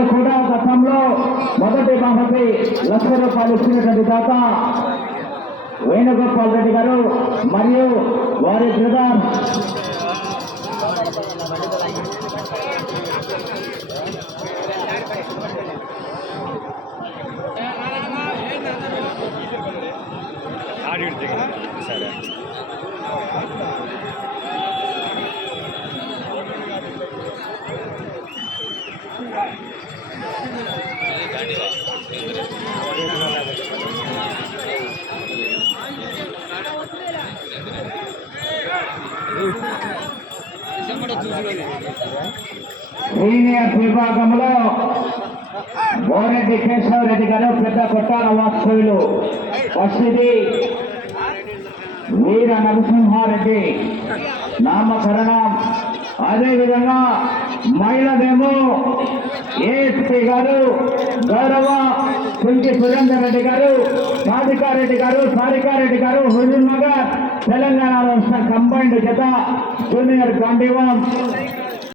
వారు కూడా గతంలో మొదటి బహుమతి ₹1,00,000 ఇచ్చినటువంటి దాత వేణుగోపాల్ రెడ్డి గారు మరియు వారి బ్రదర్ సీనియర్ విభాగంలో బోరెడ్డి కేశవరెడ్డి గారు పెద్ద కొట్టాల వాస్తవ్యులు పసిది వీర నరసింహారెడ్డి నామకరణం. అదేవిధంగా మహిళదేమో ఏఎస్పీ గారు గౌరవ కుంటి సురేందర్ రెడ్డి గారు, సాధికారెడ్డి గారు, సారికారెడ్డి గారు, హుజూర్ నగర్ తెలంగాణలో కంబైన్డ్ జత జూనియర్ గాంధీవం